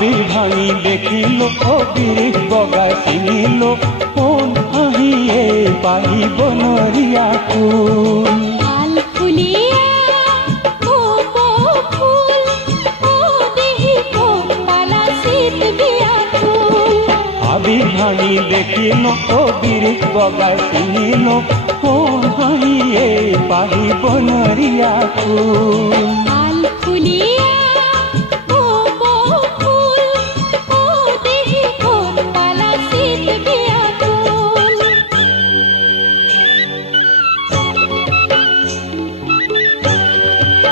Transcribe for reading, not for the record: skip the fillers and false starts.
আবির ভাঙি দেখিল ও বীর বগা চিনিল কোন আহিয়ে পাহিব নরিয়া ফুল আল ফুলিয়া ও ফুল ও দেহি কোন পালা শীত বিয়া ফুল আবির ভাঙি দেখিল ও বীর বগা চিনিল কোন আহিয়ে পাহিব নরিয়া ফুল।